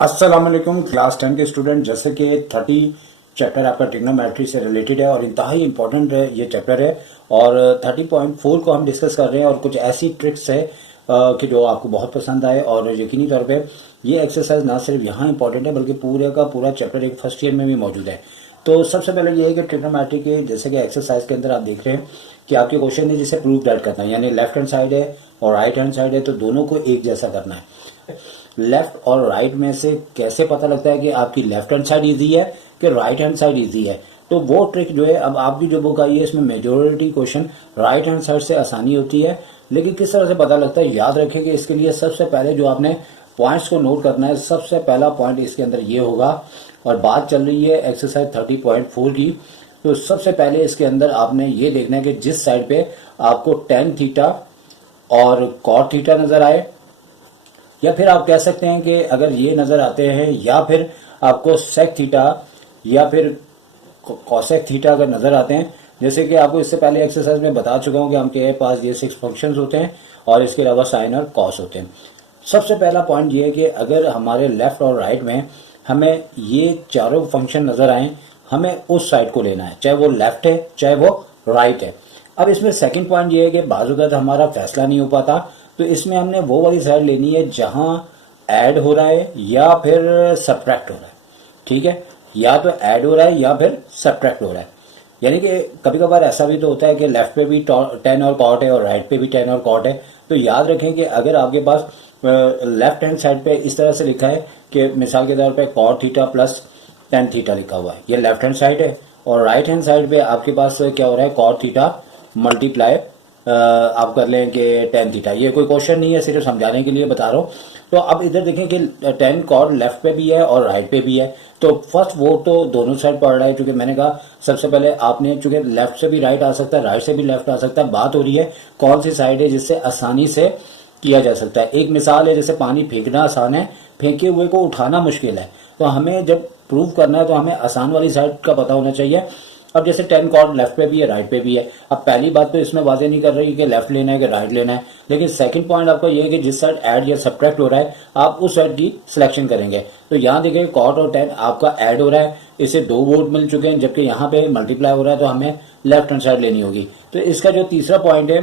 अस्सलाम वालेकुम क्लास 10 के स्टूडेंट। जैसे कि 30 चैप्टर आपका ट्रिग्नोमेट्री से रिलेटेड है और इंतहाई इंपॉर्टेंट है ये चैप्टर है। और 30.4 को हम डिस्कस कर रहे हैं और कुछ ऐसी ट्रिक्स है कि जो आपको बहुत पसंद आए। और यकीनी तौर पे ये एक्सरसाइज ना सिर्फ यहाँ इंपॉर्टेंट है बल्कि पूरे का पूरा चैप्टर एक फर्स्ट ईयर में भी मौजूद है। तो सबसे पहले ये है कि ट्रिग्नोमेट्री के जैसे कि एक्सरसाइज के अंदर आप देख रहे हैं कि आपके क्वेश्चन है जिसे प्रूव दैट करना है, यानी लेफ्ट हैंड साइड है और राइट हैंड साइड है तो दोनों को एक जैसा करना है। लेफ्ट और राइट में से कैसे पता लगता है कि आपकी लेफ्ट हैंड साइड इजी है कि राइट हैंड साइड इजी है, तो वो ट्रिक जो है अब आपकी जो बुक आई है इसमें majority question right hand side से आसानी होती है। लेकिन किस तरह से पता लगता है, याद रखें कि इसके लिए सबसे पहले जो आपने पॉइंट्स को नोट करना है, सबसे पहला पॉइंट इसके अंदर ये होगा। और बात चल रही है एक्सरसाइज 30.4 की, तो सबसे पहले इसके अंदर आपने ये देखना है कि जिस साइड पे आपको टेन थीटा और कॉट थीटा नजर आए, या फिर आप कह सकते हैं कि अगर ये नजर आते हैं, या फिर आपको सेक थीटा या फिर कॉसेक थीटा अगर नजर आते हैं, जैसे कि आपको इससे पहले एक्सरसाइज में बता चुका हूं कि हमके पास ये 6 फंक्शंस होते हैं और इसके अलावा साइन और कॉस होते हैं। सबसे पहला पॉइंट ये है कि अगर हमारे लेफ्ट और राइट में हमें ये चारों फंक्शन नजर आए, हमें उस साइड को लेना है, चाहे वो लेफ्ट है चाहे वो राइट है। अब इसमें सेकंड पॉइंट ये है कि बाज़ हमारा फैसला नहीं हो पाता, तो इसमें हमने वो वाली साइड लेनी है जहां ऐड हो रहा है या फिर सब्ट्रैक्ट हो रहा है। ठीक है, या तो ऐड हो रहा है या फिर सब्ट्रैक्ट हो रहा है। यानी कि कभी कभार ऐसा भी तो होता है कि लेफ्ट पे भी 10 और कॉट है और राइट पे भी 10 और कॉट है। तो याद रखें कि अगर आपके पास लेफ्ट हैंड साइड पे इस तरह से लिखा है कि मिसाल के तौर पे cot theta plus tan theta लिखा हुआ है, ये लेफ्ट हैंड साइड है। और राइट हैंड साइड पे आपके पास क्या हो रहा है, कॉट थीटा मल्टीप्लाई आप कर लें कि टेन थीटा। ये कोई क्वेश्चन नहीं है, सिर्फ समझाने के लिए बता रहा हूँ। तो अब इधर देखें कि 10 कॉट लेफ्ट पे भी है और राइट पे भी है, तो फर्स्ट वो तो दोनों साइड पढ़ रहा है। क्योंकि मैंने कहा सबसे पहले आपने, चूंकि लेफ्ट से भी राइट आ सकता है, राइट से भी लेफ्ट आ सकता है, बात हो रही है कौन सी साइड है जिससे आसानी से किया जा सकता है। एक मिसाल है, जैसे पानी फेंकना आसान है, फेंके हुए को उठाना मुश्किल है। तो हमें जब प्रूव करना है तो हमें आसान वाली साइड का पता होना चाहिए। अब जैसे 10 कॉर्ड लेफ्ट पे भी है राइट पे भी है, अब पहली बात तो इसमें वाजे नहीं कर रही कि लेफ्ट लेना है कि राइट लेना है, लेकिन सेकंड पॉइंट आपका ये है कि जिस साइड ऐड या सब्ट्रैक्ट हो रहा है आप उस साइड की सिलेक्शन करेंगे। तो यहाँ देखिए कॉट और 10 आपका ऐड हो रहा है, इससे 2 वोट मिल चुके हैं, जबकि यहाँ पे मल्टीप्लाई हो रहा है तो हमें लेफ्ट हैंड साइड लेनी होगी। तो इसका जो तीसरा पॉइंट है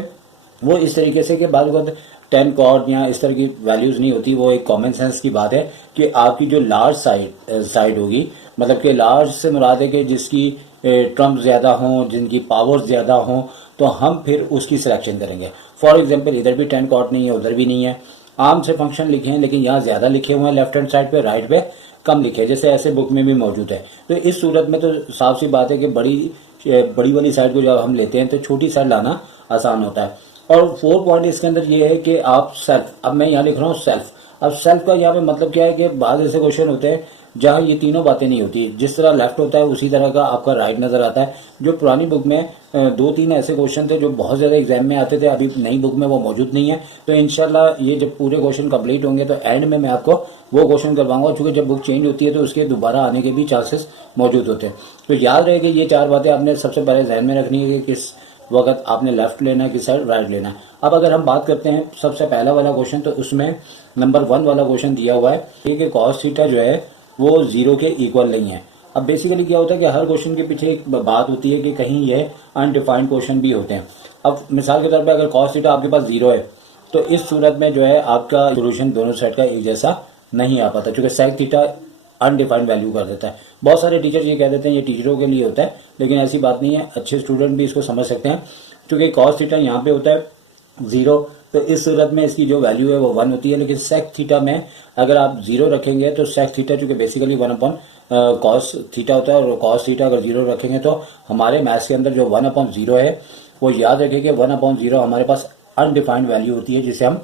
वो इस तरीके से कि बाद 10 कॉर्ड या इस तरह की वैल्यूज नहीं होती, वो एक कॉमन सेंस की बात है कि आपकी जो लार्ज साइड होगी, मतलब कि लार्ज से मुराद है कि जिसकी ट्रम्प ज्यादा हों, जिनकी पावर ज्यादा हों, तो हम फिर उसकी सिलेक्शन करेंगे। फॉर एग्जांपल इधर भी 10 कॉर्ड नहीं है, उधर भी नहीं है, आम से फंक्शन लिखे हैं लेकिन यहाँ ज्यादा लिखे हुए हैं लेफ्ट हैंड साइड पे, राइट पे कम लिखे, जैसे ऐसे बुक में भी मौजूद है। तो इस सूरत में तो साफ सी बात है कि बड़ी वाली साइड को जब हम लेते हैं तो छोटी साइड लाना आसान होता है। और 4 पॉइंट इसके अंदर ये है कि आप सेल्फ, अब मैं यहाँ लिख रहा हूँ सेल्फ। अब सेल्फ का यहाँ पे मतलब क्या है कि बाद ऐसे क्वेश्चन होते हैं जहाँ ये तीनों बातें नहीं होती, जिस तरह लेफ्ट होता है उसी तरह का आपका राइट नजर आता है। जो पुरानी बुक में 2-3 ऐसे क्वेश्चन थे जो बहुत ज्यादा एग्जाम में आते थे, अभी नई बुक में वो मौजूद नहीं है। तो इंशाल्लाह ये जब पूरे क्वेश्चन कंप्लीट होंगे तो एंड में मैं आपको वो क्वेश्चन करवाऊंगा, क्योंकि जब बुक चेंज होती है तो उसके दोबारा आने के भी चांसेस मौजूद होते हैं। तो याद रहे कि ये 4 बातें आपने सबसे पहले ध्यान में रखनी है कि किस वक्त आपने लेफ्ट लेना है, किस साइड राइट लेना है। अब अगर हम बात करते हैं सबसे पहला वाला क्वेश्चन, तो उसमें नंबर 1 वाला क्वेश्चन दिया हुआ है कि कॉस थीटा जो है वो 0 के इक्वल नहीं है। अब बेसिकली क्या होता है कि हर क्वेश्चन के पीछे एक बात होती है कि कहीं ये अनडिफाइंड क्वेश्चन भी होते हैं। अब मिसाल के तौर पे अगर कॉस थीटा आपके पास 0 है तो इस सूरत में जो है आपका सोल्यूशन दोनों साइड का एक जैसा नहीं आ पाता, क्योंकि सेक थीटा अनडिफाइंड वैल्यू कर देता है। बहुत सारे टीचर ये कह देते हैं ये टीचरों के लिए होता है, लेकिन ऐसी बात नहीं है, अच्छे स्टूडेंट भी इसको समझ सकते हैं। क्योंकि कॉस थीटा यहाँ पे होता है 0, तो इस सूरत में इसकी जो वैल्यू है वो 1 होती है। लेकिन सेक थीटा में अगर आप 0 रखेंगे तो सेक थीटा चूंकि बेसिकली 1 कॉस थीटा होता है, और कॉस थीटा अगर 0 रखेंगे तो हमारे मैथ्स के अंदर जो 1/0 है वो याद रखें कि 1/0 हमारे पास अनडिफाइंड वैल्यू होती है, जिसे हम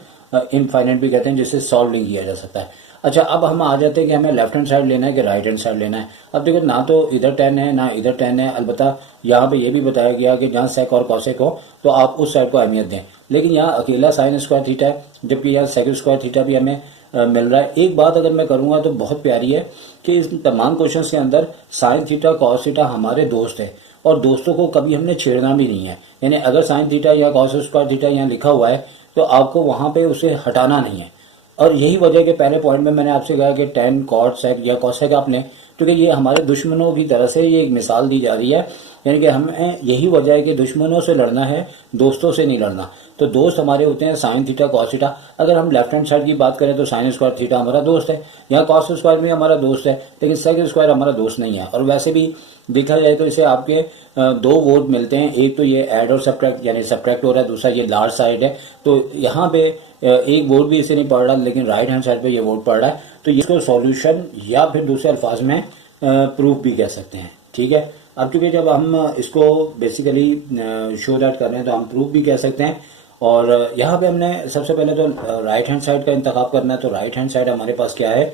इनफाइनाइट भी कहते हैं, जिसे सॉल्व नहीं किया जा सकता है। अच्छा, अब हम आ जाते हैं कि हमें लेफ्ट हैंड साइड लेना है कि राइट हैंड साइड लेना है। अब देखो ना तो इधर 10 है ना इधर 10 है, अलबत्ता यहाँ पे ये भी बताया गया कि जहाँ सेक और कॉसेक हो तो आप उस साइड को अहमियत दें। लेकिन यहाँ अकेला साइन स्क्वायर थीटा है, जबकि यहाँ सेक स्क्वायर थीटा भी हमें मिल रहा है। एक बात अगर मैं करूंगा तो बहुत प्यारी है कि इस तमाम क्वेश्चंस के अंदर साइन थीटा कॉस थीटा हमारे दोस्त है, और दोस्तों को कभी हमने छेड़ना भी नहीं है। यानी अगर साइन थीटा या कॉस स्क्वायर थीटा यहाँ लिखा हुआ है तो आपको वहां पे उसे हटाना नहीं है। और यही वजह के पहले पॉइंट में मैंने आपसे कहा कि टेन कॉट सेक या कॉसेक आप लें, क्योंकि ये हमारे दुश्मनों की तरह से ये एक मिसाल दी जा रही है। यानी कि हमें यही वजह है कि दुश्मनों से लड़ना है, दोस्तों से नहीं लड़ना। तो दोस्त हमारे होते हैं साइन थीटा कॉस थीटा। अगर हम लेफ्ट हैंड साइड की बात करें तो साइन स्क्वायर थीटा हमारा दोस्त है, यहाँ कॉस स्क्वायर भी हमारा दोस्त है, लेकिन सेक स्क्वायर हमारा दोस्त नहीं है। और वैसे भी देखा जाए तो इसे आपके दो वोट मिलते हैं, एक तो ये ऐड और सब्ट्रैक्ट यानी सब्ट्रैक्ट हो रहा है, दूसरा ये लार्ज साइड है। तो यहाँ पे एक वोट भी इसे नहीं पड़ रहा, लेकिन राइट हैंड साइड पे ये वोट पड़ रहा है। तो इसको सॉल्यूशन या फिर दूसरे अल्फाज में प्रूफ भी कह सकते हैं। ठीक है, अब चूंकि जब हम इसको बेसिकली शो दैट कर रहे हैं तो हम प्रूफ भी कह सकते हैं। और यहाँ पे हमने सबसे पहले तो राइट हैंड साइड का इंतखाब करना है। तो राइट हैंड साइड हमारे पास क्या है,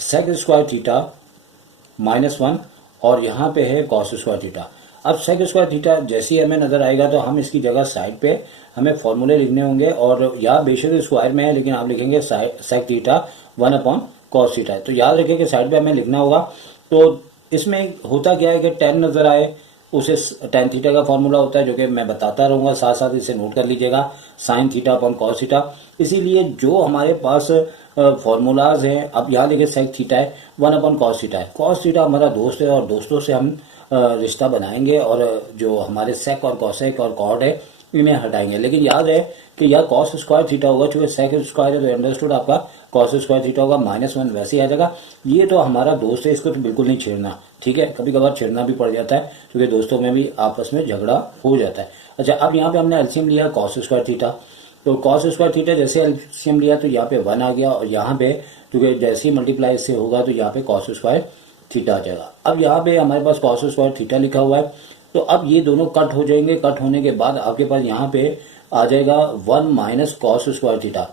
सेक स्क्वायर थीटा -1 और यहाँ पे है कॉस स्क्वायर थीटा। अब सेक स्क्वायर थीटा जैसे ही हमें नजर आएगा तो हम इसकी जगह साइड पे हमें फॉर्मूले लिखने होंगे, और या बेशक स्क्वायर में है लेकिन आप लिखेंगे सेक थीटा 1/cos थीटा। तो याद रखें कि साइड पे हमें लिखना होगा। तो इसमें होता क्या है कि टेन नजर आए उसे टेन थीटा का फॉर्मूला होता है, जो कि मैं बताता रहूंगा, साथ साथ इसे नोट कर लीजिएगा, sine theta upon cos theta. इसीलिए जो हमारे पास फॉर्मूलाज हैं, अब यहाँ देखिए सेक थीटा है 1/cos थीटा है। कॉस थीटा हमारा दोस्त है और दोस्तों से हम रिश्ता बनाएंगे, और जो हमारे सेक और कॉसेक और कॉड है इन्हें हटाएंगे। लेकिन याद है कि यह कॉस स्क्वायर थीटा होगा, चूंकि सेक स्क्वायर है तो अंडरस्टूड आपका कॉस स्क्वायर थीटा होगा, -1 वैसे ही आ जाएगा। ये तो हमारा दोस्त है, इसको तो बिल्कुल नहीं छेड़ना। ठीक है, कभी कभार छेड़ना भी पड़ जाता है क्योंकि दोस्तों में भी आपस में झगड़ा हो जाता है। अच्छा, अब यहाँ पे हमने एलसीएम लिया कॉस स्क्वायर थीटा। तो कॉस स्क्वायर थीटा जैसे एलसीएम लिया तो यहाँ पे 1 आ गया, और यहाँ पे क्योंकि जैसे ही मल्टीप्लाई इससे होगा तो यहाँ पे कॉस स्क्वायर थीटा आ जाएगा। अब यहाँ पे हमारे पास कॉस स्क्वायर थीटा लिखा हुआ है, तो अब ये दोनों कट हो जाएंगे। कट होने के बाद आपके पास यहाँ पे आ जाएगा 1 - कॉस स्क्वायर थीटा।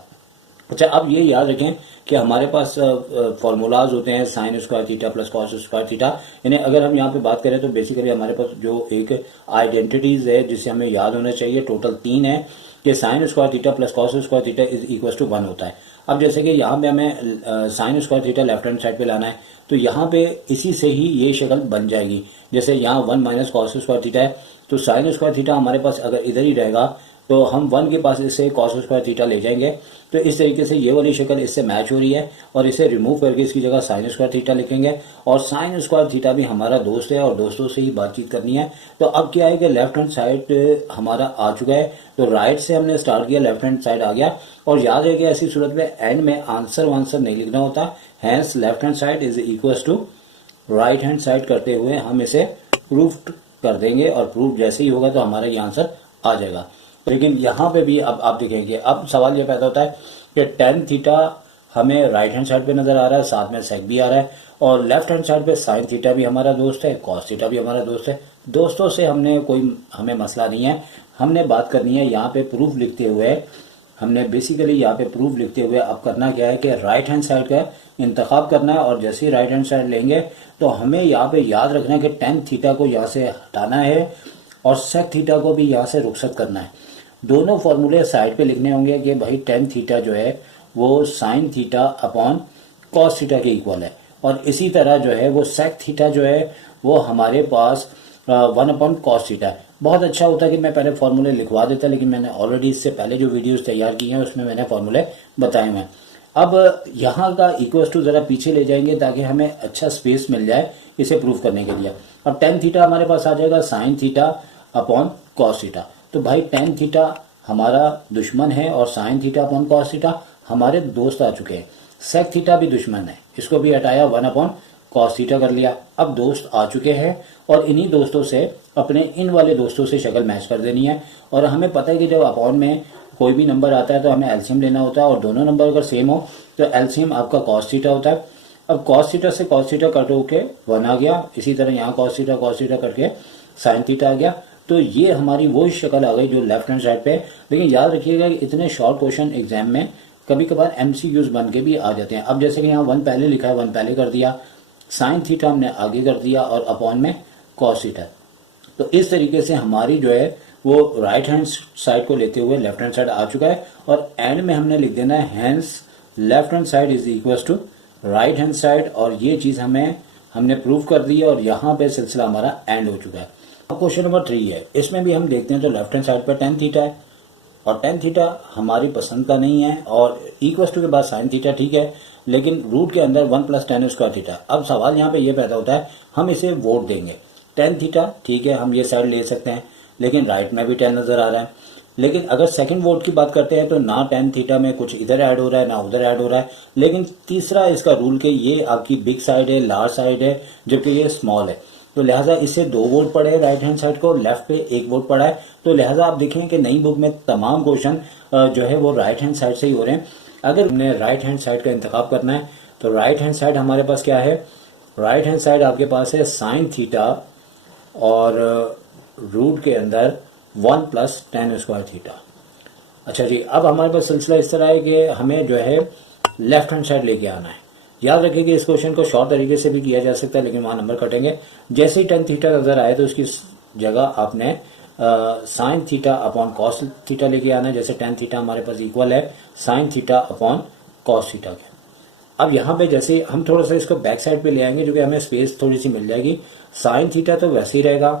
अच्छा, अब ये याद रखें कि हमारे पास फॉर्मूलाज होते हैं sign square theta plus cos square theta. यानी अगर हम यहाँ पे बात करें तो बेसिकली हमारे पास जो एक आइडेंटिटीज है जिसे हमें याद होना चाहिए, टोटल 3 है कि sine square theta plus cos square theta is equal to 1 होता है। अब जैसे कि यहाँ पे हमें sine square theta left hand side पे लाना है, तो यहाँ पे इसी से ही ये शक्ल बन जाएगी। जैसे यहाँ 1 - कॉस स्क्वायर थीटा है, तो साइन स्क्वायर थीटा हमारे पास अगर इधर ही रहेगा तो हम 1 के पास इससे कॉस स्क्वायर थीटा ले जाएंगे। तो इस तरीके से ये वाली शक्ल इससे मैच हो रही है, और इसे रिमूव करके इसकी जगह साइन स्क्वायर थीटा लिखेंगे। और साइन स्क्वायर थीटा भी हमारा दोस्त है और दोस्तों से ही बातचीत करनी है। तो अब क्या है कि लेफ्ट हैंड साइड हमारा आ चुका है, तो राइट से हमने स्टार्ट किया, लेफ्ट हैंड साइड आ गया। और याद है कि ऐसी सूरत में एंड में आंसर वांसर नहीं लिखना होता, hence left hand side is equal to right hand side करते हुए हम इसे प्रूफ कर देंगे, और प्रूफ जैसे ही होगा तो हमारा ये आंसर आ जाएगा। लेकिन यहाँ पे भी अब आप देखेंगे, अब सवाल ये पैदा होता है कि टेन थीटा हमें राइट हैंड साइड पे नजर आ रहा है, साथ में सेक भी आ रहा है, और लेफ्ट हैंड साइड पे साइन थीटा भी हमारा दोस्त है, कॉस थीटा भी हमारा दोस्त है। दोस्तों से हमें मसला नहीं है, हमने बात करनी है यहाँ पे प्रूफ लिखते हुए। हमने बेसिकली यहाँ पे प्रूफ लिखते हुए अब करना क्या है कि राइट हैंड साइड का इंतखाब करना है, और जैसे ही राइट हैंड साइड लेंगे तो हमें यहाँ पे याद रखना है कि टेन थीटा को यहाँ से हटाना है और सेक थीटा को भी यहाँ से रुखसत करना है। दोनों फॉर्मूले साइड पे लिखने होंगे कि भाई टेन थीटा जो है वो sine theta upon cos theta के इक्वल है, और इसी तरह जो है वो सेक थीटा जो है वो हमारे पास 1/cos थीटा है। बहुत अच्छा होता कि मैं पहले फॉर्मूले लिखवा देता, लेकिन मैंने ऑलरेडी इससे पहले जो वीडियोस तैयार की हैं उसमें मैंने फॉर्मूले बताए हुए हैं। अब यहाँ का इक्वल टू जरा पीछे ले जाएंगे ताकि हमें अच्छा स्पेस मिल जाए इसे प्रूव करने के लिए। अब टेन थीटा हमारे पास आ जाएगा sine theta upon cos theta. तो भाई टेन थीटा हमारा दुश्मन है और sine theta upon cos theta हमारे दोस्त आ चुके हैं। सेक थीटा भी दुश्मन है, इसको भी हटाया, 1/cos थीटा कर लिया। अब दोस्त आ चुके हैं और इन्हीं दोस्तों से अपने इन वाले दोस्तों से शक्ल मैच कर देनी है। और हमें पता है कि जब अपॉन में कोई भी नंबर आता है तो हमें एलसीएम लेना होता है, और दोनों नंबर अगर सेम हो तो एलसीएम आपका कॉस थीटा होता है। अब कॉस थीटा से कॉस थीटा कट होके 1 आ गया, इसी तरह यहाँ कॉस थीटा करके साइन थीटा आ गया। तो ये हमारी वो शक्ल आ गई जो लेफ्ट हैंड साइड पे। लेकिन याद रखिएगा कि इतने शॉर्ट क्वेश्चन एग्जाम में कभी कभार एमसीक्यूज बन के भी आ जाते हैं। अब जैसे कि यहाँ 1 पहले लिखा है, 1 पहले कर दिया, साइन थीटा हमने आगे कर दिया और अपॉन में कॉस थीटा। तो इस तरीके से हमारी जो है वो राइट हैंड साइड को लेते हुए लेफ्ट हैंड साइड आ चुका है, और एंड में हमने लिख देना है hence left hand side is equal to right hand side. और ये चीज हमने प्रूव कर दी है, और यहाँ पे सिलसिला हमारा एंड हो चुका है। अब क्वेश्चन नंबर 3 है, इसमें भी हम देखते हैं तो लेफ्ट हैंड साइड पर टेन थीटा है, और टेन थीटा हमारी पसंद का नहीं है, और इक्वल टू के बाद साइन थीटा ठीक है, लेकिन रूट के अंदर 1 प्लस टेन स्क्वायर थीटा। अब सवाल यहाँ पे ये पैदा होता है, हम इसे वोट देंगे टेन थीटा ठीक है, हम ये साइड ले सकते हैं, लेकिन राइट में भी टेन नजर आ रहा है। लेकिन अगर सेकंड वोट की बात करते हैं तो ना टेन थीटा में कुछ इधर ऐड हो रहा है ना उधर ऐड हो रहा है, लेकिन तीसरा इसका रूल के ये आपकी बिग साइड है, लार्ज साइड है, जबकि ये स्मॉल है, तो लिहाजा इससे 2 वोट पड़े राइट हैंड साइड को, लेफ्ट पे 1 वोट पड़ा है। तो लिहाजा आप देखें कि नई बुक में तमाम क्वेश्चन जो है वो राइट हैंड साइड से ही हो रहे हैं। अगर हमने राइट हैंड साइड का इंतखाब करना है तो राइट हैंड साइड हमारे पास क्या है, राइट हैंड साइड आपके पास है साइन थीटा और रूट के अंदर 1 प्लस टेन स्क्वायर थीटा। अच्छा जी, अब हमारे पास सिलसिला इस तरह है कि हमें जो है लेफ्ट हैंड साइड लेके आना है। याद रखिए कि इस क्वेश्चन को शॉर्ट तरीके से भी किया जा सकता है, लेकिन वहां नंबर कटेंगे। जैसे ही टेन थीटा नजर आए तो उसकी जगह आपने sine theta upon cos theta लेके आना है। जैसे टेन थीटा हमारे पास इक्वल है sine theta upon cos theta के। अब यहाँ पे जैसे हम थोड़ा सा इसको बैक साइड पे ले आएंगे, जो कि हमें स्पेस थोड़ी सी मिल जाएगी। साइन थीटा तो वैसे ही रहेगा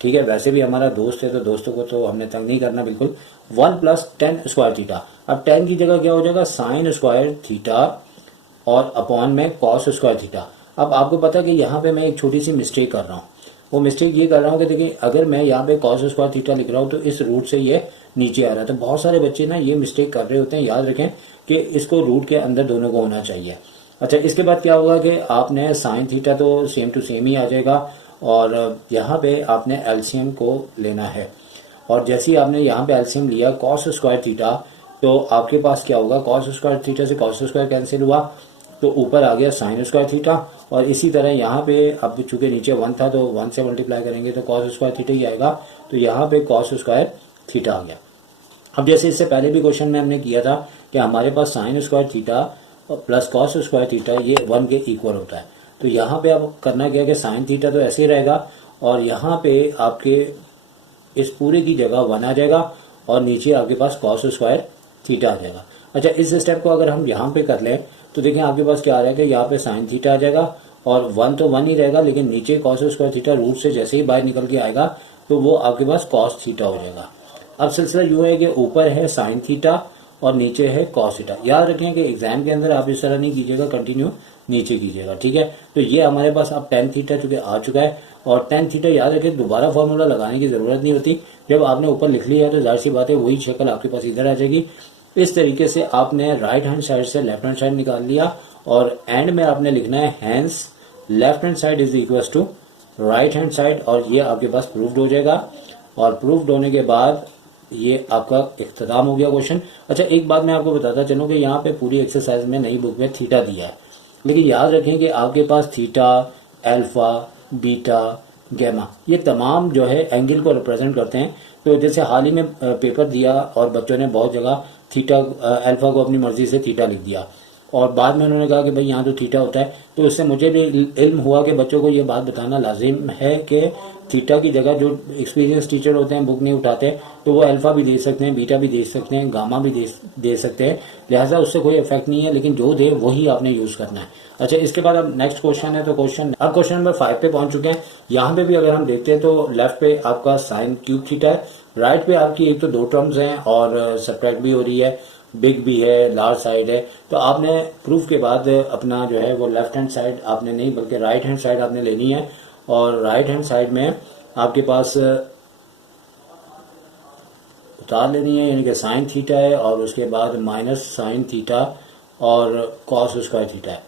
ठीक है, वैसे भी हमारा दोस्त है तो दोस्तों को तो हमने तंग नहीं करना बिल्कुल। 1 प्लस टेन स्क्वायर थीटा, अब टेन की जगह क्या हो जाएगा साइन स्क्वायर थीटा और अपॉन में कॉस स्क्वायर थीटा। अब आपको पता है कि यहाँ पे मैं एक छोटी सी मिस्टेक कर रहा हूँ। वो मिस्टेक ये कर रहा हूँ कि देखिए अगर मैं यहाँ पे कॉस स्क्वायर थीटा लिख रहा हूँ तो इस रूट से ये नीचे आ रहा है। तो बहुत सारे बच्चे ना ये मिस्टेक कर रहे होते हैं। याद रखें कि इसको रूट के अंदर दोनों को होना चाहिए। अच्छा, इसके बाद क्या होगा कि आपने साइन थीटा तो सेम टू सेम ही आ जाएगा, और यहाँ पे आपने एलसीएम को लेना है। और जैसे ही आपने यहाँ पे एलसीएम लिया कॉस स्क्वायर थीटा, तो आपके पास क्या होगा, कॉस स्क्वायर थीटा से कॉस स्क्वायर कैंसिल हुआ तो ऊपर आ गया साइन स्क्वायर थीटा। और इसी तरह यहाँ पे अब चूंकि नीचे 1 था तो 1 से मल्टीप्लाई करेंगे तो कॉस स्क्वायर थीटा ही आएगा, तो यहाँ पे कॉस स्क्वायर थीटा आ गया। अब जैसे इससे पहले भी क्वेश्चन में हमने किया था कि हमारे पास sine square theta plus cos square theta ये 1 के इक्वल होता है। तो यहाँ पे अब करना क्या है कि साइन थीटा तो ऐसे ही रहेगा और यहाँ पे आपके इस पूरे की जगह 1 आ जाएगा और नीचे आपके पास कॉस स्क्वायर थीटा आ जाएगा। अच्छा, इस स्टेप को अगर हम यहाँ पे कर लें तो देखें आपके पास क्या आ रहा है कि यहाँ पे साइन थीटा आ जाएगा और 1 तो 1 ही रहेगा, लेकिन नीचे कॉस स्क्वायर थीटा रूट से जैसे ही बाहर निकल के आएगा तो वो आपके पास कॉस थीटा हो जाएगा। अब सिलसिला यूं है कि ऊपर है साइन थीटा और नीचे है कॉस थीटा। याद रखें कि एग्जाम के अंदर आप इस तरह नहीं कीजिएगा, कंटिन्यू नीचे कीजिएगा ठीक है। तो ये हमारे पास अब टेन थीटा चूंकि आ चुका है, और टेन थीटा याद रखें दोबारा फॉर्मूला लगाने की जरूरत नहीं होती। जब आपने ऊपर लिख लिया है तो जाहिर सी बात है वही शक्ल आपके पास इधर आ जाएगी। इस तरीके से आपने राइट हैंड साइड से लेफ्ट हैंड साइड निकाल लिया और एंड में आपने लिखना है hence left hand side is equal to right hand side, और ये आपके पास प्रूव्ड हो जाएगा। और प्रूव्ड होने के बाद ये आपका इख्तिताम हो गया क्वेश्चन। अच्छा, एक बात मैं आपको बताता चलूं कि यहाँ पे पूरी एक्सरसाइज में नई बुक में थीटा दिया है, लेकिन याद रखें कि आपके पास थीटा, अल्फा, बीटा, गैमा ये तमाम जो है एंगल को रिप्रेजेंट करते हैं। तो जैसे हाल ही में पेपर दिया और बच्चों ने बहुत जगह थीटा अल्फा को अपनी मर्जी से थीटा लिख दिया, और बाद में उन्होंने कहा कि भाई यहाँ तो थीटा होता है। तो उससे मुझे भी इल्म हुआ कि बच्चों को ये बात बताना लाजिम है कि थीटा की जगह जो एक्सपीरियंस टीचर होते हैं बुक नहीं उठाते, तो वो अल्फा भी दे सकते हैं, बीटा भी दे सकते हैं, गामा भी दे सकते हैं। लिहाजा उससे कोई इफेक्ट नहीं है, लेकिन जो दे वही आपने यूज करना है। अच्छा, इसके बाद अब नेक्स्ट क्वेश्चन है, तो अब क्वेश्चन नंबर 5 पे पहुंच चुके हैं। यहाँ पे भी अगर हम देखते हैं तो लेफ्ट पे आपका साइन क्यूब थीटा है, राइट पे आपकी एक तो 2 टर्म्स हैं और सब्ट्रैक्ट भी हो रही है, बिग भी है, लार्ज साइड है। तो आपने प्रूफ के बाद अपना जो है वो लेफ्ट हैंड साइड आपने नहीं बल्कि राइट हैंड साइड आपने लेनी है, और राइट हैंड साइड में आपके पास उतार लेनी है, यानी कि साइन थीटा है और उसके बाद माइनस साइन थीटा और कॉस स्क्वायर थीटा है।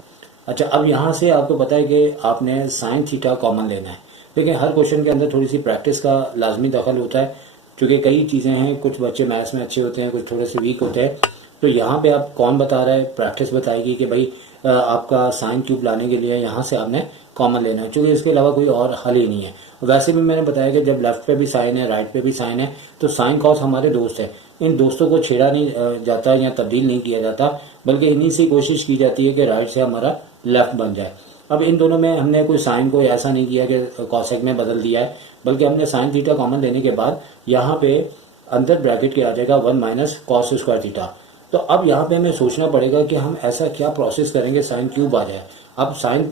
अच्छा, अब यहाँ से आपको पता है कि आपने साइन थीटा कॉमन लेना है, लेकिन हर क्वेश्चन के अंदर थोड़ी सी प्रैक्टिस का लाजमी दखल होता है, क्योंकि कई चीज़ें हैं, कुछ बच्चे मैथ्स में अच्छे होते हैं, कुछ थोड़े से वीक होते हैं। तो यहाँ पे आप कौन बता रहा है, प्रैक्टिस बताएगी कि भाई आपका साइन क्यूब लाने के लिए यहाँ से आपने कॉमन लेना है, क्योंकि इसके अलावा कोई और हल ही नहीं है। वैसे भी मैंने बताया कि जब लेफ्ट पे भी साइन है, राइट पे भी साइन है, तो साइन कॉस हमारे दोस्त है, इन दोस्तों को छेड़ा नहीं जाता या तब्दील नहीं किया जाता, बल्कि इन्हीं से कोशिश की जाती है कि राइट से हमारा लेफ्ट बन जाए। अब इन दोनों में हमने कोई साइन को ऐसा नहीं किया कि कॉसेक में बदल दिया है, बल्कि हमने साइन थीटा कॉमन लेने के बाद यहाँ पे अंदर ब्रैकेट के आ जाएगा 1 माइनस कॉस स्क्वायर थीटा। तो अब यहाँ पे हमें सोचना पड़ेगा कि हम ऐसा क्या प्रोसेस करेंगे साइन क्यूब आ जाए। अब साइन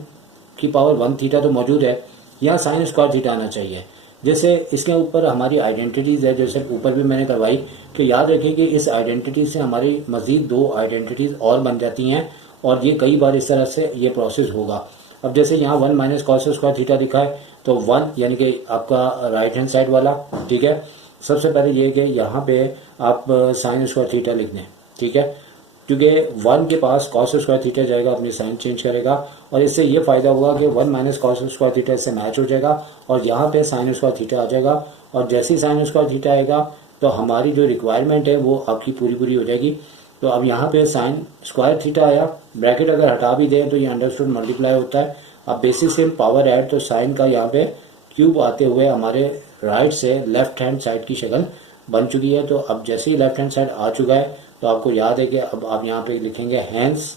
की पावर 1 थीटा तो मौजूद है, यहाँ साइन स्क्वायर थीटा आना चाहिए, जैसे इसके ऊपर हमारी आइडेंटिटीज़ है, जैसे ऊपर भी मैंने करवाई कि याद रखें कि इस आइडेंटिटी से हमारी मज़ीद 2 आइडेंटिटीज़ और बन जाती हैं और ये कई बार इस तरह से ये प्रोसेस होगा। अब जैसे यहाँ 1 माइनस कॉस स्क्वायर थीटा लिखा है, तो 1 यानी कि आपका राइट हैंड साइड वाला, ठीक है। सबसे पहले ये कि यहाँ पे आप साइन स्क्वायर थीटा लिख दें, ठीक है, क्योंकि 1 के पास कॉस स्क्वायर थीटा जाएगा, अपनी साइन चेंज करेगा और इससे ये फ़ायदा होगा कि 1 माइनस कॉस स्क्वायर थीटा इससे मैच हो जाएगा और यहाँ पे साइन स्क्वायर थीटा आ जाएगा और जैसे ही साइन स्क्वायर थीटा आएगा तो हमारी जो रिक्वायरमेंट है वो आपकी पूरी हो जाएगी। तो अब यहाँ पे साइन स्क्वायर थीटा आया, ब्रैकेट अगर हटा भी दें तो ये अंडरस्टूड मल्टीप्लाई होता है। अब बेसिस से पावर ऐड, तो साइन का यहाँ पे क्यूब आते हुए हमारे राइट से लेफ्ट हैंड साइड की शक्ल बन चुकी है। तो अब जैसे ही लेफ्ट हैंड साइड आ चुका है तो आपको याद है कि अब आप यहाँ पे लिखेंगे हैंस,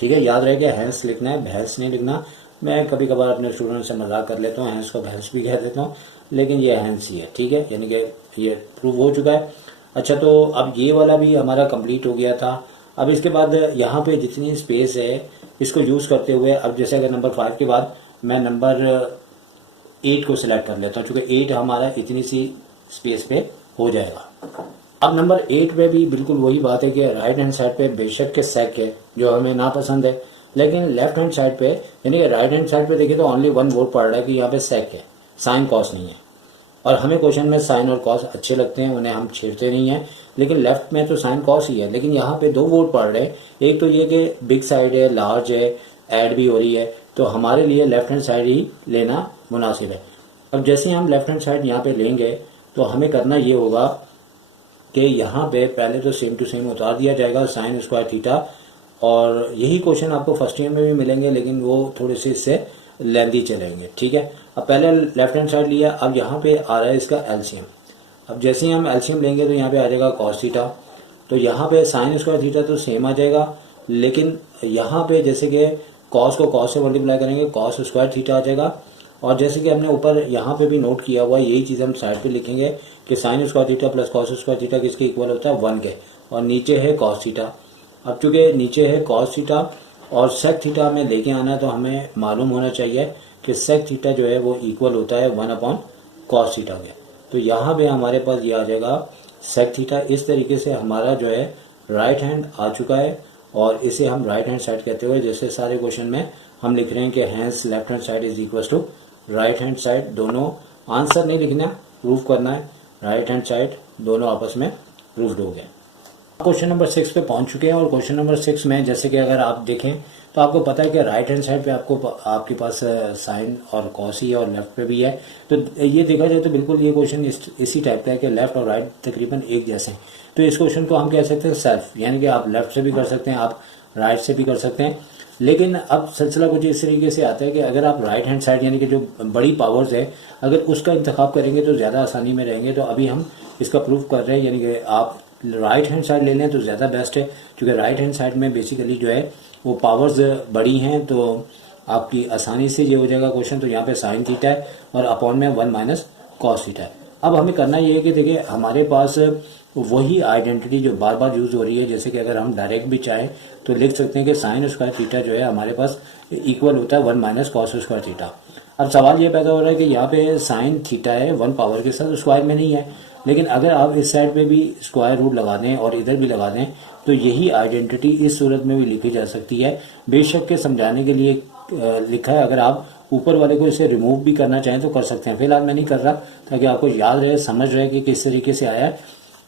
ठीक है, याद रहेगा हैंस लिखना है, भैंस नहीं लिखना। मैं कभी कभार अपने स्टूडेंट से मजाक कर लेता हूँ, हैंस को भैंस भी कह देता हूँ, लेकिन ये हैंस ही है, ठीक है, यानी कि ये प्रूव हो चुका है। अच्छा, तो अब ये वाला भी हमारा कंप्लीट हो गया था। अब इसके बाद यहाँ पे जितनी स्पेस है इसको यूज़ करते हुए, अब जैसे अगर नंबर 5 के बाद मैं नंबर 8 को सिलेक्ट कर लेता हूँ, चूँकि 8 हमारा इतनी सी स्पेस पे हो जाएगा। अब नंबर 8 पे भी बिल्कुल वही बात है कि राइट हैंड साइड पे बेशक के सेक है जो हमें नापसंद है, लेकिन लेफ्ट हैंड साइड पे यानी कि राइट हैंड साइड पे देखिए तो ओनली 1 वोट पड़ रहा है कि यहाँ पे सेक है, साइन कॉस नहीं है। और हमें क्वेश्चन में साइन और कॉस अच्छे लगते हैं, उन्हें हम छेड़ते नहीं हैं, लेकिन लेफ्ट में तो साइन कॉस ही है, लेकिन यहाँ पे 2 वोट पड़ रहे हैं। एक तो ये कि बिग साइड है, लार्ज है, ऐड भी हो रही है, तो हमारे लिए लेफ्ट हैंड साइड ही लेना मुनासिब है। अब जैसे हम लेफ्ट हैंड साइड यहाँ पे लेंगे तो हमें करना ये होगा कि यहाँ पे पहले तो सेम टू सेम उतार दिया जाएगा साइन स्क्वायर थीटा, और यही क्वेश्चन आपको फर्स्ट ईयर में भी मिलेंगे, लेकिन वो थोड़े से इससे लेंदी चलेंगे, ठीक है। अब पहले लेफ्ट हैंड साइड लिया, अब यहाँ पे आ रहा है इसका एलसीएम। अब जैसे ही हम एलसीएम लेंगे तो यहाँ पे आ जाएगा कॉस थीटा, तो यहाँ पे साइन स्क्वायर थीटा तो सेम आ जाएगा, लेकिन यहाँ पे जैसे कि कॉस को कॉस से मल्टीप्लाई करेंगे, कॉस स्क्वायर थीटा आ जाएगा। और जैसे कि हमने ऊपर यहाँ पे भी नोट किया हुआ है, यही चीज़ हम साइड पे लिखेंगे कि sine square theta plus cos square theta किसके इक्वल होता है, 1 के, और नीचे है कॉस थीटा। अब चूंकि नीचे है कॉस थीटा और सेक थीटा हमें लेके आना है, तो हमें मालूम होना चाहिए कि सेक थीटा जो है वो इक्वल होता है 1 अपॉन कॉस थीटा के। तो यहाँ पे हमारे पास ये आ जाएगा सेक थीटा। इस तरीके से हमारा जो है राइट हैंड आ चुका है और इसे हम राइट हैंड साइड कहते हुए, जैसे सारे क्वेश्चन में हम लिख रहे हैं कि hence left hand side is equal to right hand side. दोनों आंसर नहीं लिखना, प्रूफ करना है, राइट हैंड साइड दोनों आपस में प्रूव्ड हो गए। क्वेश्चन नंबर 6 पे पहुंच चुके हैं और क्वेश्चन नंबर 6 में जैसे कि अगर आप देखें तो आपको पता है कि राइट हैंड साइड पे आपके पास साइन और कॉस ही है और लेफ्ट पे भी है। तो ये देखा जाए तो बिल्कुल ये क्वेश्चन इसी टाइप का है कि लेफ्ट और राइट तकरीबन एक जैसे हैं। तो इस क्वेश्चन को हम कह सकते हैं सेल्फ, यानी कि आप लेफ्ट से भी कर सकते हैं, आप राइट से भी कर सकते हैं। लेकिन अब सिलसिला कुछ इस तरीके से आता है कि अगर आप राइट हैंड साइड यानी कि जो बड़ी पावर्स है अगर उसका इंतखाब करेंगे तो ज़्यादा आसानी में रहेंगे। तो अभी हम इसका प्रूफ कर रहे हैं, यानी कि आप राइट हैंड साइड ले लें तो ज़्यादा बेस्ट है, क्योंकि राइट हैंड साइड में बेसिकली जो है वो पावर्स बड़ी हैं, तो आपकी आसानी से ये हो जाएगा क्वेश्चन। तो यहाँ पे साइन थीटा है और अपॉन में 1 माइनस कॉस थीटा है। अब हमें करना ये है कि देखिए हमारे पास वही आइडेंटिटी जो बार बार यूज़ हो रही है, जैसे कि अगर हम डायरेक्ट भी चाहें तो लिख सकते हैं कि साइन स्क्वायर थीटा जो है हमारे पास इक्वल होता है 1 माइनस कॉस स्क्वायर थीटा। अब सवाल ये पैदा हो रहा है कि यहाँ पे साइन थीटा है 1 पावर के साथ, स्क्वायर में नहीं है, लेकिन अगर आप इस साइड पे भी स्क्वायर रूट लगा दें और इधर भी लगा दें तो यही आइडेंटिटी इस सूरत में भी लिखी जा सकती है। बेशक के समझाने के लिए लिखा है, अगर आप ऊपर वाले को इसे रिमूव भी करना चाहें तो कर सकते हैं, फिलहाल मैं नहीं कर रहा ताकि आपको याद रहे, समझ रहे कि किस तरीके से आया है।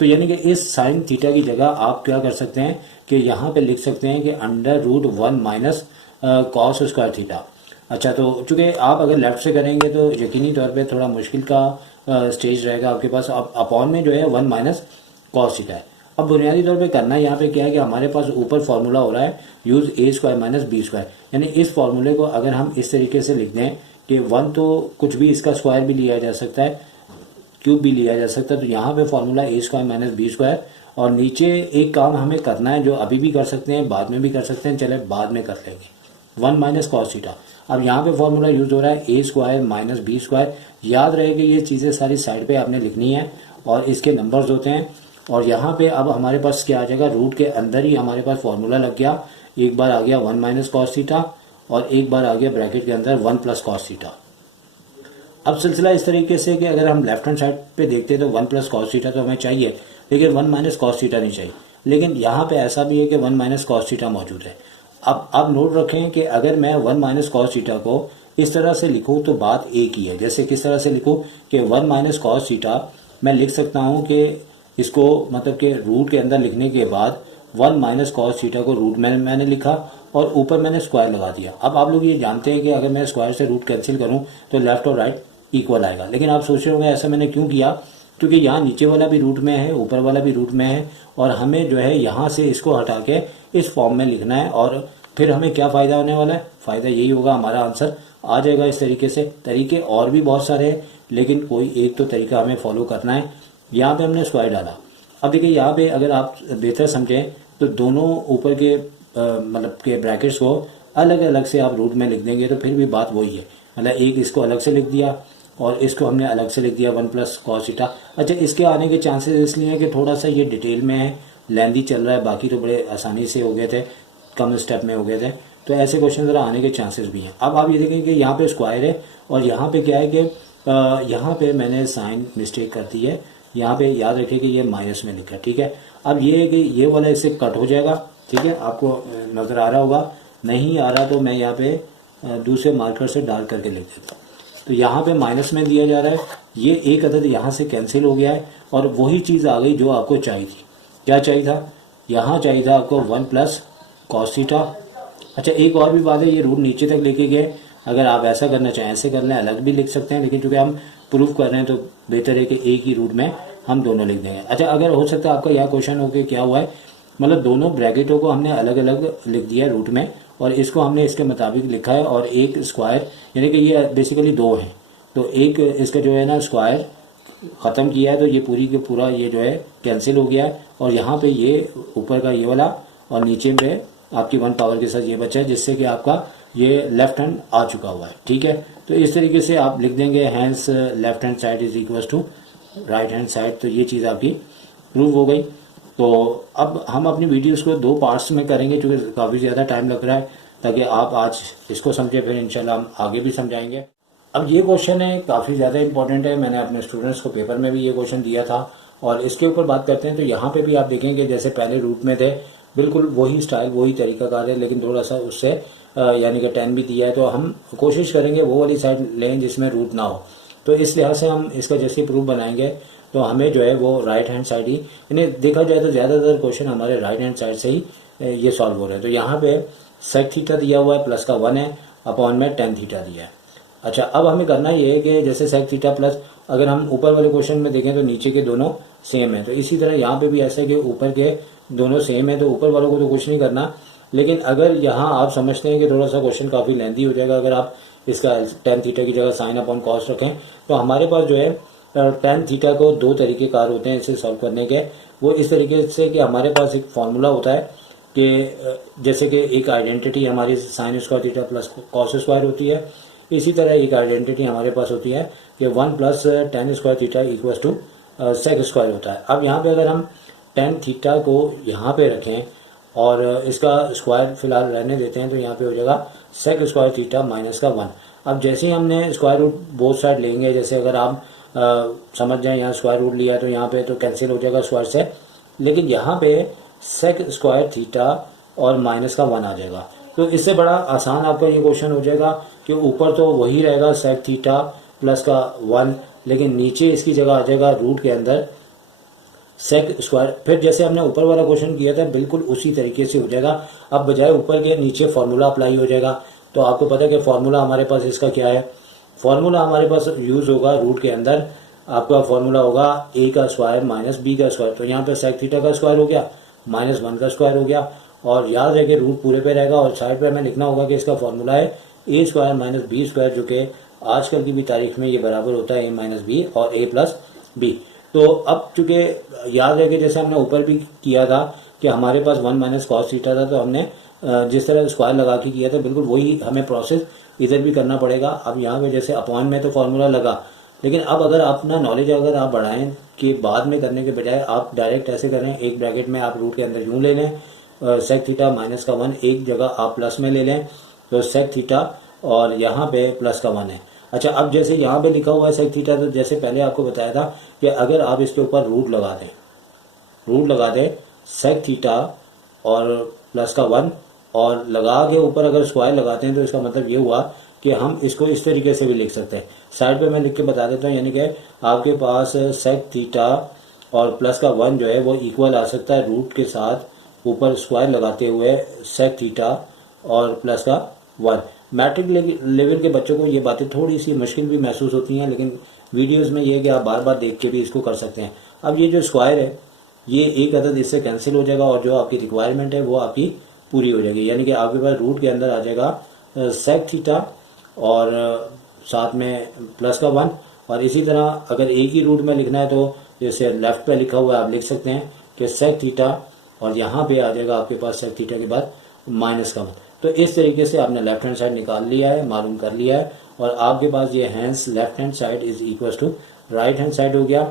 तो यानी कि इस साइन थीटा की जगह आप क्या कर सकते हैं कि यहाँ पे लिख सकते हैं कि under root 1 minus cos square theta. अच्छा, तो चूंकि आप अगर लेफ्ट से करेंगे तो यकीनी तौर पे थोड़ा मुश्किल का स्टेज रहेगा आपके पास। अब अपॉन में जो है 1 माइनस कॉस थीटा है। अब बुनियादी तौर पे करना यहाँ पे क्या है कि हमारे पास ऊपर फॉर्मूला हो रहा है यूज ए स्क्वायर माइनस बी स्क्वायर, यानी इस फॉर्मूले को अगर हम इस तरीके से लिख दें कि 1 तो कुछ भी इसका स्क्वायर भी लिया जा सकता है, क्यूब भी लिया जा सकता है, तो यहाँ पे फॉर्मूला ए स्क्वायर माइनस बी स्क्वायर, और नीचे एक काम हमें करना है जो अभी भी कर सकते हैं, बाद में भी कर सकते हैं, चले बाद में कर लेंगे, 1 माइनस कॉस थीटा। अब यहाँ पे फॉर्मूला यूज हो रहा है ए स्क्वायर माइनस बी स्क्वायर। याद रहे कि ये चीज़ें सारी साइड पे आपने लिखनी है और इसके नंबर्स होते हैं। और यहाँ पे अब हमारे पास क्या आ जाएगा, रूट के अंदर ही हमारे पास फॉर्मूला लग गया। एक बार आ गया 1 माइनस कॉस थीटा और एक बार आ गया ब्रैकेट के अंदर 1 प्लस कॉस थीटा। अब सिलसिला इस तरीके से कि अगर हम लेफ्ट हैंड साइड पे देखते हैं तो 1 प्लस कॉस थीटा तो हमें चाहिए, लेकिन 1 माइनस कॉस थीटा नहीं चाहिए। लेकिन यहाँ पे ऐसा भी है कि 1 माइनस कॉस थीटा मौजूद है। अब आप नोट रखें कि अगर मैं 1 माइनस कॉस थीटा को इस तरह से लिखूं तो बात एक ही है। जैसे किस तरह से लिखूं कि 1 माइनस कॉस थीटा मैं लिख सकता हूं कि इसको मतलब कि रूट के अंदर लिखने के बाद 1 माइनस कॉस थीटा को रूट में मैंने लिखा और ऊपर मैंने स्क्वायर लगा दिया। अब आप लोग ये जानते हैं कि अगर मैं स्क्वायर से रूट कैंसिल करूं तो लेफ्ट और राइट इक्वल आएगा। लेकिन आप सोच रहे होंगे ऐसा मैंने क्यों किया, क्योंकि यहाँ नीचे वाला भी रूट में है, ऊपर वाला भी रूट में है, और हमें जो है यहाँ से इसको हटा के इस फॉर्म में लिखना है। और फिर हमें क्या फ़ायदा होने वाला है, फ़ायदा यही होगा, हमारा आंसर आ जाएगा इस तरीके से। तरीके और भी बहुत सारे हैं, लेकिन कोई एक तो तरीका हमें फॉलो करना है। यहाँ पे हमने स्क्वायर डाला। अब देखिए यहाँ पे अगर आप बेहतर समझें तो दोनों ऊपर के मतलब के ब्रैकेट्स को अलग अलग से आप रूट में लिख देंगे तो फिर भी बात वही है। मतलब एक इसको अलग से लिख दिया और इसको हमने अलग से लिख दिया 1 प्लस कॉस थीटा। अच्छा, इसके आने के चांसेस इसलिए हैं कि थोड़ा सा ये डिटेल में है, लेंदी चल रहा है, बाकी तो बड़े आसानी से हो गए थे, कम स्टेप में हो गए थे, तो ऐसे क्वेश्चन ज़रा आने के चांसेस भी हैं। अब आप ये देखें कि यहाँ पे स्क्वायर है और यहाँ पे क्या है कि यहाँ पे मैंने साइन मिस्टेक कर दी है। यहाँ पे याद रखिए कि ये माइनस में लिखा है, ठीक है। अब ये है कि ये वाला इससे कट हो जाएगा, ठीक है। आपको नज़र आ रहा होगा, नहीं आ रहा तो मैं यहाँ पे दूसरे मार्कर से डार्क करके लिख देता हूँ। तो यहाँ पे माइनस में दिया जा रहा है, ये एक अदद यहाँ से कैंसिल हो गया है और वही चीज़ आ गई जो आपको चाहिए थी। क्या चाहिए था, यहाँ चाहिए था आपको 1 प्लस कॉस थीटा। अच्छा, एक और भी बात है, ये रूट नीचे तक लेके गए। अगर आप ऐसा करना चाहें ऐसे कर लें, अलग भी लिख सकते हैं, लेकिन चूंकि हम प्रूफ कर रहे हैं तो बेहतर है कि एक ही रूट में हम दोनों लिख देंगे। अच्छा, अगर हो सकता है आपका यह क्वेश्चन हो कि क्या हुआ है, मतलब दोनों ब्रैकेटों को हमने अलग अलग लिख दिया रूट में और इसको हमने इसके मुताबिक लिखा है, और एक स्क्वायर यानी कि ये बेसिकली दो हैं, तो एक इसका जो है ना स्क्वायर ख़त्म किया है तो ये पूरी के पूरा ये जो है कैंसिल हो गया है, और यहाँ पे ये ऊपर का ये वाला और नीचे में आपकी 1 पावर के साथ ये बचा है, जिससे कि आपका ये लेफ्ट हैंड आ चुका हुआ है, ठीक है। तो इस तरीके से आप लिख देंगे hence left hand side is equal to right hand side, तो ये चीज़ आपकी प्रूव हो गई। तो अब हम अपनी वीडियोस को 2 पार्ट्स में करेंगे क्योंकि काफ़ी ज़्यादा टाइम लग रहा है, ताकि आप आज इसको समझे, फिर इंशाल्लाह हम आगे भी समझाएंगे। अब ये क्वेश्चन है काफ़ी ज़्यादा इंपॉर्टेंट है, मैंने अपने स्टूडेंट्स को पेपर में भी ये क्वेश्चन दिया था और इसके ऊपर बात करते हैं। तो यहाँ पे भी आप देखेंगे जैसे पहले रूट में थे, बिल्कुल वही स्टाइल वही तरीकाकार है, लेकिन थोड़ा सा उससे यानी कि 10 भी दिया है, तो हम कोशिश करेंगे वो वाली साइड लें जिसमें रूट ना हो। तो इस लिहाज से हम इसका जैसे प्रूफ बनाएंगे तो हमें जो है वो राइट हैंड साइड ही, यानी देखा जाए तो ज़्यादातर क्वेश्चन हमारे राइट हैंड साइड से ही ये सॉल्व हो रहे हैं। तो यहाँ पे सेक थीटा दिया हुआ है, प्लस का 1 है, अपॉन में टेन थीटा दिया है। अच्छा, अब हमें करना ये है कि जैसे सेक थीटा प्लस, अगर हम ऊपर वाले क्वेश्चन में देखें तो नीचे के दोनों सेम है, तो इसी तरह यहाँ पे भी ऐसा है कि ऊपर के दोनों सेम है, तो ऊपर वालों को तो कुछ नहीं करना। लेकिन अगर यहाँ आप समझते हैं कि थोड़ा सा क्वेश्चन काफ़ी लेंदी हो जाएगा, अगर आप इसका टेन थीटा की जगह साइन अपॉन कॉस रखें, तो हमारे पास जो है टेन थीटा को 2 तरीके कार होते हैं इसे सॉल्व करने के। वो इस तरीके से कि हमारे पास एक फार्मूला होता है कि जैसे कि एक आइडेंटिटी हमारी sign square theta plus cos square होती है, इसी तरह एक आइडेंटिटी हमारे पास होती है कि 1 plus tan square theta equals to sec square होता है। अब यहाँ पे अगर हम टेन थीटा को यहाँ पे रखें और इसका स्क्वायर फिलहाल रहने देते हैं, तो यहाँ पे हो जाएगा सेक स्क्वायर थीटा माइनस का 1। अब जैसे ही हमने स्क्वायर रूट बोथ साइड लेंगे, जैसे अगर आप समझ जाएं यहाँ स्क्वायर रूट लिया तो यहाँ पे तो कैंसिल हो जाएगा स्क्वायर से, लेकिन यहाँ पे सेक स्क्वायर थीटा और माइनस का 1 आ जाएगा। तो इससे बड़ा आसान आपका ये क्वेश्चन हो जाएगा कि ऊपर तो वही रहेगा सेक थीटा प्लस का 1, लेकिन नीचे इसकी जगह आ जाएगा रूट के अंदर सेक स्क्वायर। फिर जैसे हमने ऊपर वाला क्वेश्चन किया था बिल्कुल उसी तरीके से हो जाएगा। अब बजाय ऊपर के नीचे फार्मूला अप्लाई हो जाएगा। तो आपको पता है कि फार्मूला हमारे पास इसका क्या है, फार्मूला हमारे पास यूज होगा रूट के अंदर, आपका फार्मूला होगा a का स्क्वायर माइनस b का स्क्वायर। तो यहाँ पे सेक थीटा का स्क्वायर हो गया माइनस 1 का स्क्वायर हो गया, और याद रहे कि रूट पूरे पे रहेगा और साइड पे हमें लिखना होगा कि इसका फार्मूला है a square minus b square, जो कि आजकल की भी तारीख में ये बराबर होता है a माइनस बी और a प्लस बी। तो अब चूंकि याद रहे कि जैसे हमने ऊपर भी किया था कि हमारे पास 1 माइनस कॉस थीटा था, तो हमने जिस तरह स्क्वायर लगा के किया था बिल्कुल वही हमें प्रोसेस इधर भी करना पड़ेगा। अब यहाँ पे जैसे अपॉन में तो फार्मूला लगा, लेकिन अब अगर अपना नॉलेज अगर आप बढ़ाएं कि बाद में करने के बजाय आप डायरेक्ट ऐसे करें, एक ब्रैकेट में आप रूट के अंदर यूँ ले लें सेक थीटा माइनस का 1, एक जगह आप प्लस में ले लें तो सेक थीटा और यहाँ पे प्लस का 1 है। अच्छा, अब जैसे यहाँ पे लिखा हुआ है सेक थीटा, तो जैसे पहले आपको बताया था कि अगर आप इसके ऊपर रूट लगा दें सेक थीटा और प्लस का 1, और लगा के ऊपर अगर स्क्वायर लगाते हैं तो इसका मतलब ये हुआ कि हम इसको इस तरीके से भी लिख सकते हैं। साइड पे मैं लिख के बता देता हूँ, यानी कि आपके पास सेक थीटा और प्लस का 1 जो है वो इक्वल आ सकता है रूट के साथ ऊपर स्क्वायर लगाते हुए सेक थीटा और प्लस का 1। मैट्रिक लेवल के बच्चों को ये बातें थोड़ी सी मुश्किल भी महसूस होती हैं, लेकिन वीडियोस में ये है कि आप बार बार देख के भी इसको कर सकते हैं। अब ये जो स्क्वायर है ये एक अदद इससे कैंसिल हो जाएगा और जो आपकी रिक्वायरमेंट है वो आपकी पूरी हो जाएगी, यानी कि आपके पास रूट के अंदर आ जाएगा सेक थीटा और साथ में प्लस का 1। और इसी तरह अगर एक ही रूट में लिखना है तो जैसे लेफ्ट पे लिखा हुआ है आप लिख सकते हैं कि सेक थीटा और यहाँ पे आ जाएगा आपके पास सेक थीटा के बाद माइनस का 1। तो इस तरीके से आपने लेफ्ट हैंड साइड निकाल लिया है, मालूम कर लिया है, और आपके पास ये hence left hand side is equal to right hand side हो गया,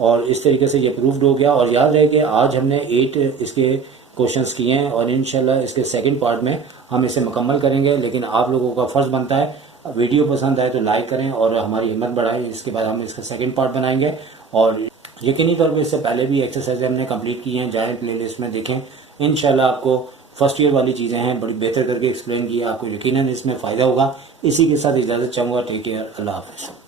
और इस तरीके से ये प्रूव्ड हो गया। और याद रहे कि आज हमने 8 इसके क्वेश्चंस किए हैं और इंशाल्लाह इसके सेकंड पार्ट में हम इसे मुकम्मल करेंगे। लेकिन आप लोगों का फ़र्ज़ बनता है वीडियो पसंद आए तो लाइक करें और हमारी हिम्मत बढ़ाएं। इसके बाद हम इसका सेकंड पार्ट बनाएंगे, और यकीनी तौर पर इससे पहले भी एक्सरसाइज हमने कंप्लीट की हैं, जाएँ प्लेलिस्ट में देखें। इंशाल्लाह आपको फर्स्ट ईयर वाली चीज़ें हैं बड़ी बेहतर करके एक्सप्लेन किया, आपको यकीनन इसमें फ़ायदा होगा। इसी के साथ इजाज़त चाहूँगा। टेक केयर, अल्लाह हाफ़िज़।